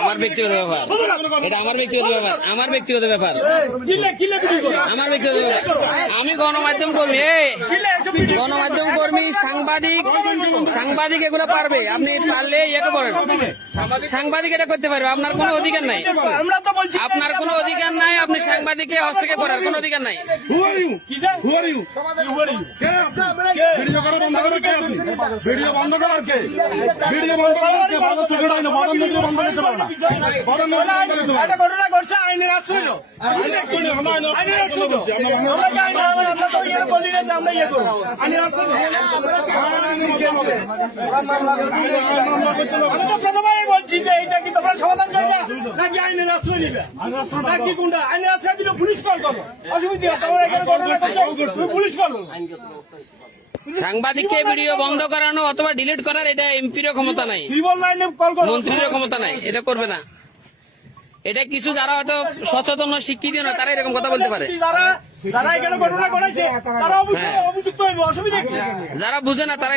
আমার ব্যক্তিগত ব্যাপার এটা আমার ব্যক্তিগত ব্যাপার আমার ব্যক্তিগত ব্যাপার আমার ব্যক্তিগত ব্যাপার আমি গণমাধ্যম কর্মী গণমাধ্যম কর্মী সাংবাদিক সাংবাদিক এগুলো পারবে। আপনি পারলে ইয়ে করেন সাংবাদিক এটা করতে পারবে আপনার কোনো অধিকার নাই। আমরা তো বলছি আপনার কোনো অধিকার নাই আপনি সাংবাদিককে হস্তক্ষেপ করার কোনো অধিকার নাই। ভিডিও বন্ধ করার কে ভিডিও বন্ধ করার কে ভালো সুযোগ হয় না বড় মিডিয়া বন্ধ করতে পারে না ঘটনা ঘটছে আইনের আশ্রয়। আইনের আশ্রয় নাও। আমরা আইন আমরা তো ইয়ে বলি না যে আমরা ইয়ে করব। আইনের আশ্রয় নাও। আমি তো প্রথমেই বলছি যে এইটা কি তোমরা সমাধান নাকি আইনের আশ্রয় নিবে? নাকি কোনটা আইনের আশ্রয় দিলে পুলিশ কল করো অসুবিধা নেই। এখানে ঘটনা করছ, পুলিশ করো সাংবাদিককে ভিডিও বন্ধ করানো অথবা ডিলিট করার এটা এমপিরও ক্ষমতা নাই। কল মন্ত্রীরও ক্ষমতা নাই এটা করবে না। এটা কিছু যারা হয়তো সচেতন শিক্ষিত নয় তারা এরকম কথা বলতে পারে। যারা যারা এখানে ঘটনা ঘটাইছে তারা অবশ্যই অভিযুক্ত হইবে অসুবিধা কি? যারা বুঝে না তারা